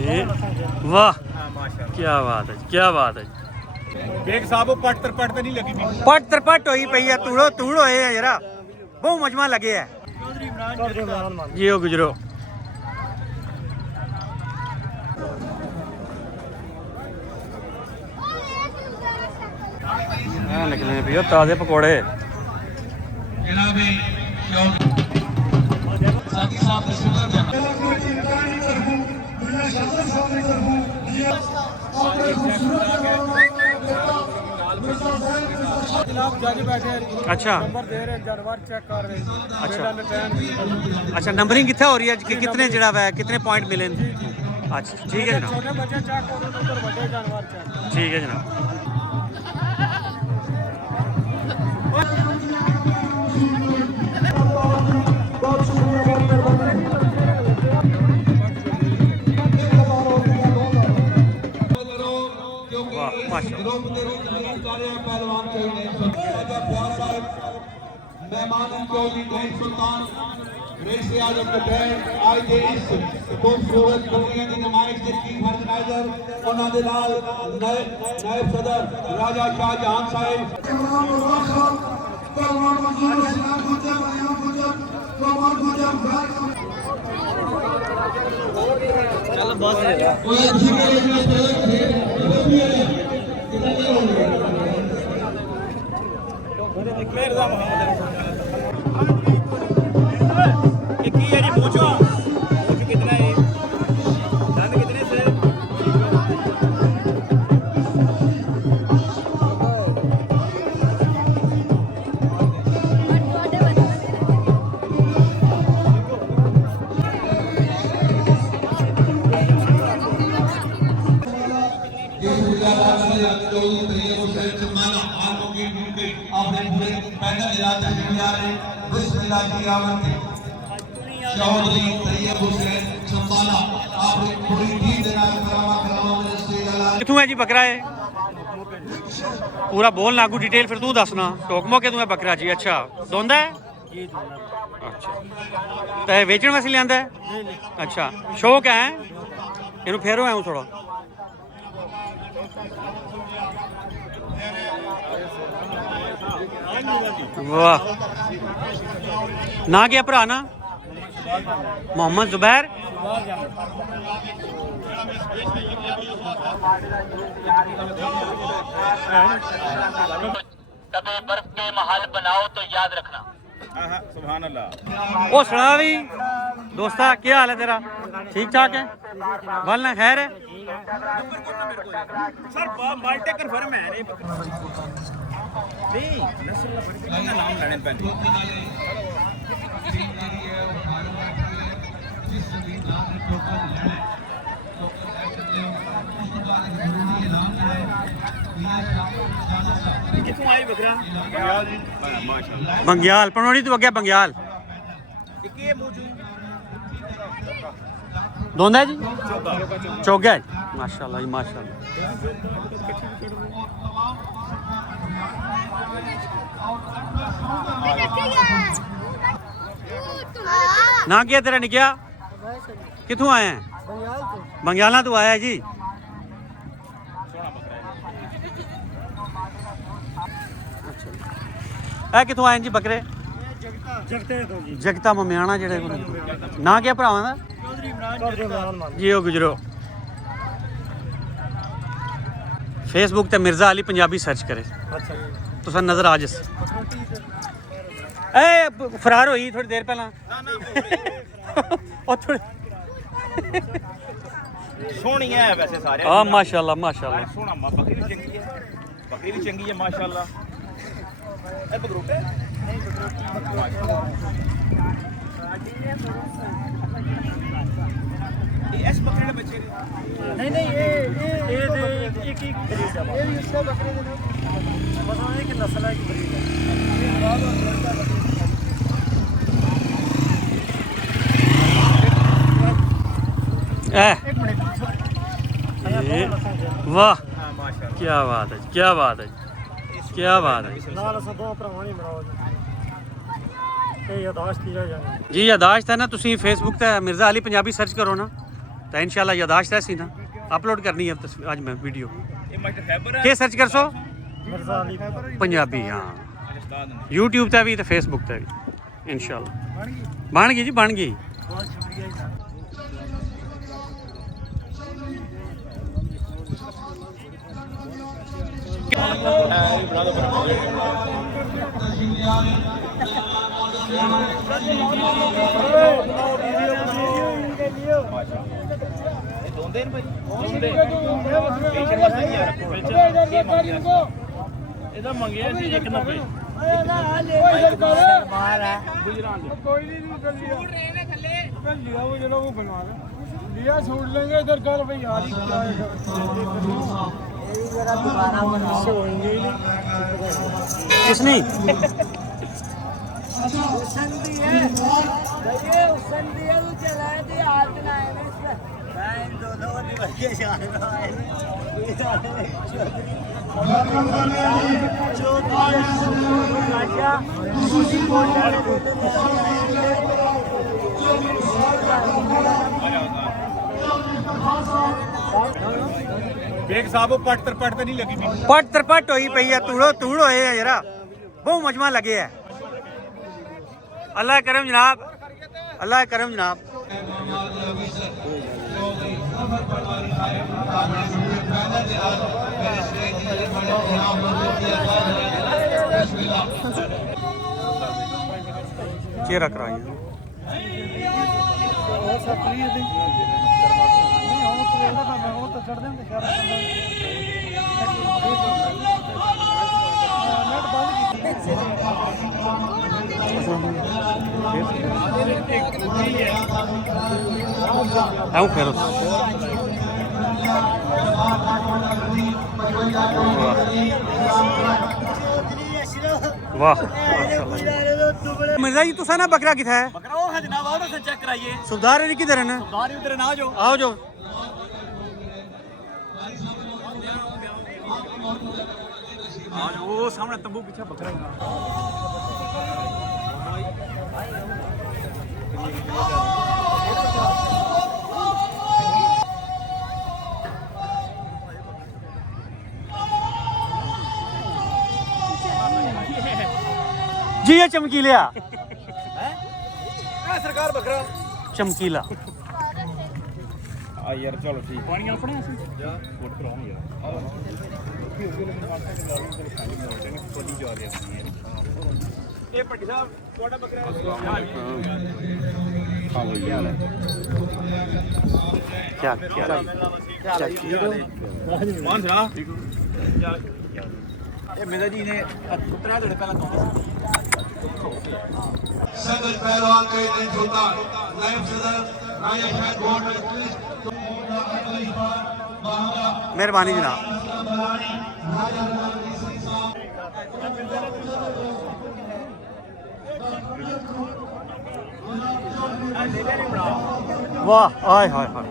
वाह क्या बात है, क्या बात है। बेग साहब पट तरपट नहीं लगी पट तरपट होई पई है, तूड़ो तूड़ होए है जरा, बहुत मजमा लगे है जियो गुजरो। निकले भैया ताजे पकौड़े। अच्छा अच्छा अच्छा, नंबरिंग कितना हो रही है कि कितने जरा है, कितने पॉइंट मिले? अच्छा ठीक है जनाब, ठीक है जनाब। राजा शाहजहां साहिब किथों है जी बकरा है? पूरा बोल लागू डिटेल फिर तू दसना। टोक मौके तू है बकरा जी? अच्छा दोंदा है? अच्छा तो वेचण वास्ते लिया है? अच्छा शौक है इन फेरो है थोड़ा। वाह ना क्या भरा ना? मोहम्मद जुबैर। कभी बर्फ के महल बनाओ तो याद रखना। सुभान अल्लाह। ओ सुना भी दोस्ता, क्या हाल है तेरा? ठीक ठाक है? वल ना खैर है? सर माल्टे कन्फर्म है नहीं नस्ल का नाम लेने पहले बंग्याल पनौड़ी तो अगे बंग्याल दोंदा जी चौगा है। माशाल्लाह जी माशाल्लाह। ना क्या तेरा निकया? किथों आए हैं? बंग्याला तो आया जी। है किथों आए जी बकरे? जगता ममियाना जेड़े ना क्या भरावां दा? जियो गुजरो। फेसबुक ते मिर्जा अली पंजाबी सर्च करे तो सर नजर आ जस। ए फरार होई थोड़ी देर पहला। ओ थोड़ी सोहनी है वैसे सारे। हां माशाल्लाह माशाल्लाह। सोहना बकरी भी चंगी है माशाल्लाह। ए बगरूटे नहीं बगरूटी इस बकरे के बच्चे नहीं नहीं ये एक ब्रीड है। ये इसका बकरे के पता नहीं कि नस्ल है कि ब्रीड है। वाह क्या बात है, क्या बात है, क्या बात है जी। यादाश्त है ना तुसी फेसबुक ते मिर्जा अली पंजाबी सर्च करो ना, तो इंशाल्लाह यादाश्त ऐसी ना अपलोड करनी है तस्वीर आज मैं वीडियो ਇਹ ਮਾਸਟਰ ਫੈਬਰ ਹੈ के सर्च कर सो ਮਰਜ਼ਾਲੀ पंजाबी हाँ यूट्यूब ते भी तो फेसबुक ते भी इंशाल्लाह बन गई जी बन गई ਬਹੁਤ ਸ਼ੁਕਰੀਆ ਜੀ ਸਰ ਇਹਦਾ ਮੰਗਿਆ ਸੀ 190 कोई नहीं लिया वो चलो वो बनवा लिया सूट लेंगे इधर कल भाई यार ही क्या है किसने ਬੇਗ ਸਾਹਿਬ ਪੱਟ ਤਰਪੱਟ ਤੇ ਨਹੀਂ ਲੱਗੀ ਵੀ पट तरपट होई पई है तूड़ो तूड़ होए है जरा बहुत मजमा लगे है अल्लाह करम जनाब अल्लाह करम जनाब चेहरा कराइए É um pelo. वाह मिर्जा जी तुसा ना बकरा किथा है बकरा वो है जनाब आओ ना चेक कराइए सुबदार जी किधर है ना बाहर उधर ना जाओ आओ जो आज वो सामने तंबू पीछे बकरा जी ये चमकीलिया सरकार बकरा चमकीला आ यार चलो ठीक पानी अपने ਅਸੀਂ ਜਾ ਫੋਟ ਕਰਾਉਂ ਯਾਰ ਇਹ ਪੱਟੀ ਸਾਹਿਬ ਤੁਹਾਡਾ ਬੱਕਰਾ क्या क्या ਮਾਨ ਸਾ ਇਹ ਮੇਰਾ ਜੀ ਨੇ ਉਤਰਾ ਤੁਹਾਡੇ ਪਹਿਲਾਂ ਕਹੋਗੇ सदर पहलवान का दिन होता नायब सदर राजा शाह गौड़ मेहरबानी जनाब वाह हाय हाय हाय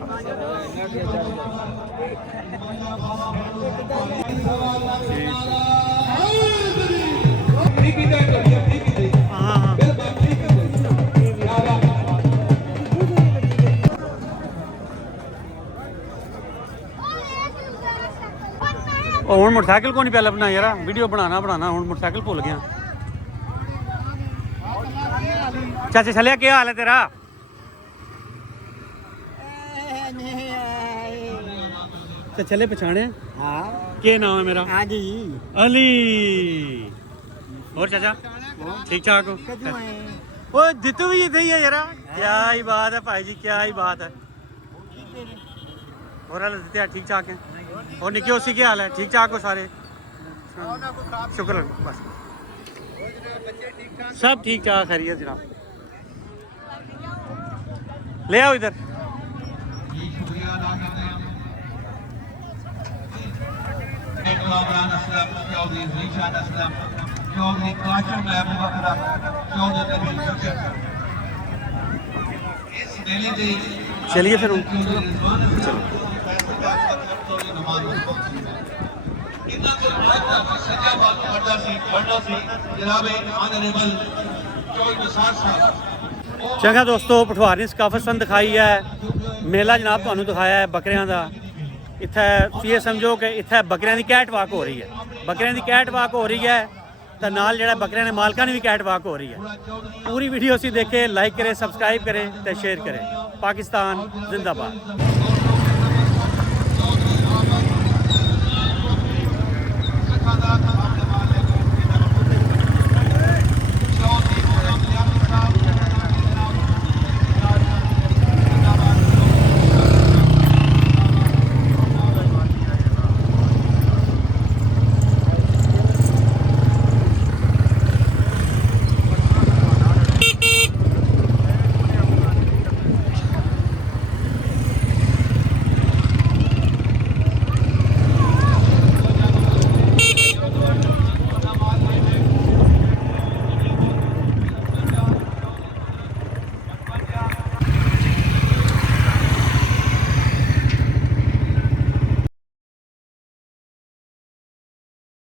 ਹੁਣ मोटरसाइकिल को नहीं पहले बना यार वीडियो बनाना हूँ मोटरसाइकिल भूल गया चाचा छलिया क्या हाल है तेरा छले पछाने हाँ क्या नाम है मेरा आदि अली और चाचा ठीक ठाक हो ओ जितू भी इधर ही है यार क्या ही बात है भाई जी क्या ही बात है और हाल ठीक ठाक है और निकी उसी के हाल है ठीक ठाक हो सारे शुक्र बस सब ठीक ठाक खैरियत जनाब ले आओ इधर चलिए फिर ਚੰਗਾ ਦੋਸਤੋ, ਪਠਵਾਰ ਨੇ ਸਕਾਫਤ ਸਾਨੂੰ ਦਿਖਾਈ ਹੈ, ਮੇਲਾ ਜਨਾਬ ਤੁਹਾਨੂੰ ਦਿਖਾਇਆ ਹੈ ਬੱਕਰਿਆਂ ਦਾ। ਇੱਥੇ ਤੁਸੀਂ ਇਹ ਸਮਝੋ ਕਿ ਇੱਥੇ ਬੱਕਰਿਆਂ ਦੀ ਕੈਟ ਵਾਕ ਹੋ ਰਹੀ ਹੈ, ਬੱਕਰਿਆਂ ਦੀ ਕੈਟ ਵਾਕ ਹੋ ਰਹੀ ਹੈ ਤਾਂ ਨਾਲ ਜਿਹੜਾ ਬੱਕਰਿਆਂ ਦੇ ਮਾਲਕਾਂ ਦੀ ਵੀ ਕੈਟ ਵਾਕ ਹੋ ਰਹੀ ਹੈ। ਪੂਰੀ ਵੀਡੀਓ ਅਸੀਂ ਦੇਖੇ, ਲਾਈਕ ਕਰੇ, ਸਬਸਕ੍ਰਾਈਬ ਕਰੇ ਤੇ ਸ਼ੇਅਰ ਕਰੇ। ਪਾਕਿਸਤਾਨ ਜ਼ਿੰਦਾਬਾਦ। ਸਿੱਖਾਂ ਦਾ